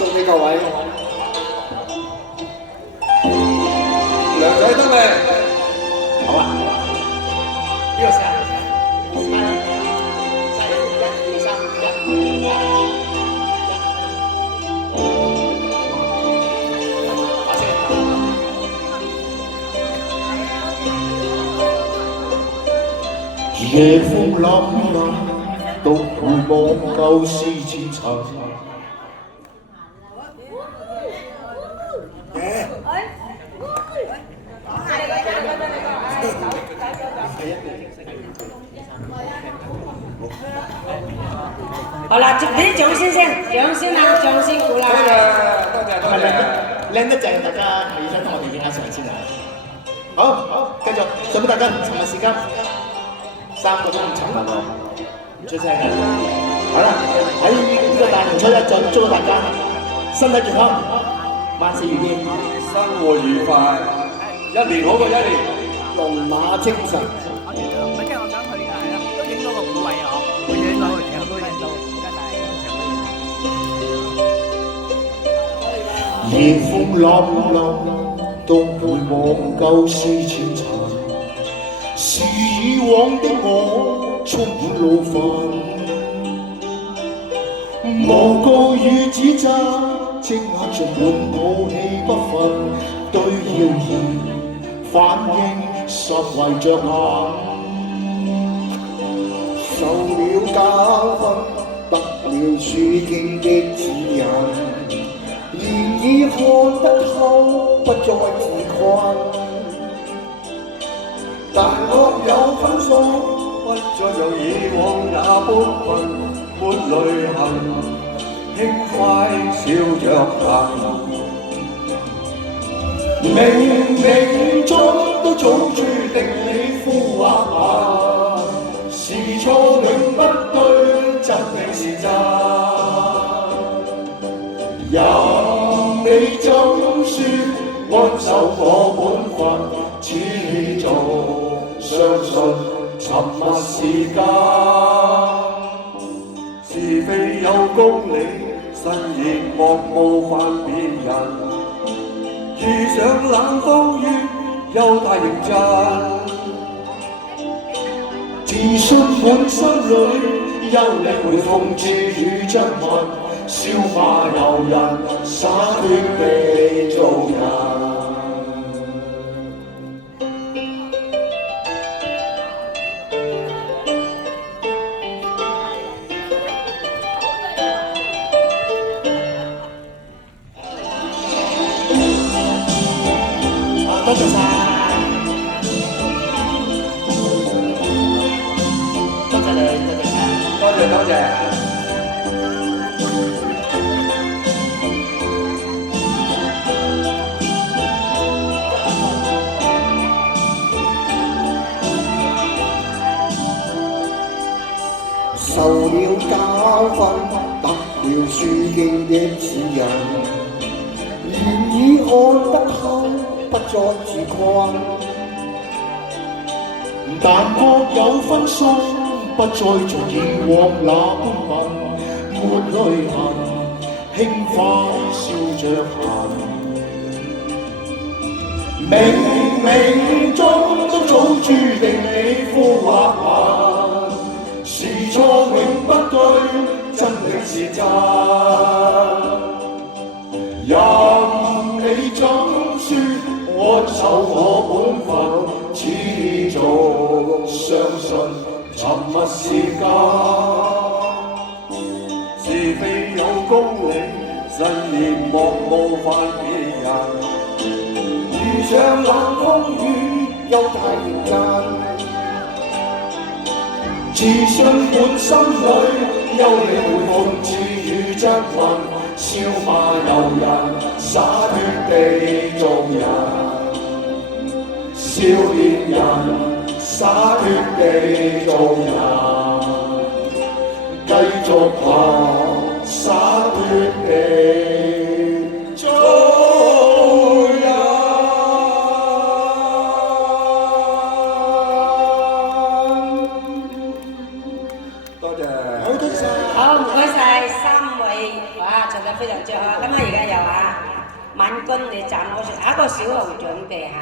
送俾各位。梁仔得未？好啊，呢個聲。夜風凜凜，獨回望舊事前塵。好啦，俾啲掌聲先，掌聲啦，掌聲鼓勵。多謝。靚得滯，大家係想同我哋影下相先啊！好，繼續，想俾大家尋日時間3個鐘尋日喎，唔出聲嘅。好啦，喺呢個大年初一就祝大家身體健康，萬事如意，生活愉快，一年好過一年，龍馬精神。咪即係我想去係啦，都影到個古位啊！我影到，都影到，唔該晒，夜風凜凜，獨回望舊事前塵，是以往的我充滿怒憤，無告與指責，積壓着滿肚氣不忿，對謠言反應實為着眼。受了教訓，得了書經的指引，然已看得透，不再自困。但各有分數，不再像以往那般困，沒淚痕，輕快笑着行。冥冥中都早注定你呼或默，是錯永不對，真定是真。任你怎說，安守我本分，此做相信沉默是真。是非有公理，慎言莫冒犯別人。遇上冷風雨，又太認真。自信滿心裏，休理會諷刺與質問，笑罵由人，灑脱地做人。多謝晒，多謝你，多謝晒，多謝。受了教訓，得了書經的指引，然已看得透，不再自困。但各有分數，不再像以往那般笨，沒淚痕，輕快笑着行。冥冥中都早注定你呼或默，是錯永不對，真定是真。任你怎說，安守我本分，此做相信沉默是真。是非有公理，慎言莫冒犯別人。遇上冷風雨，又太認真。自信滿心裏，休理會諷刺與質問，笑罵由人，灑脱地做人。少年人，灑脱地做人，繼續行，灑脱地做人。多謝。好多謝。好，唔該晒3位，哇，仲有得非常之好。咁啊，而家由啊敏君嚟站我一個小紅準備嚇。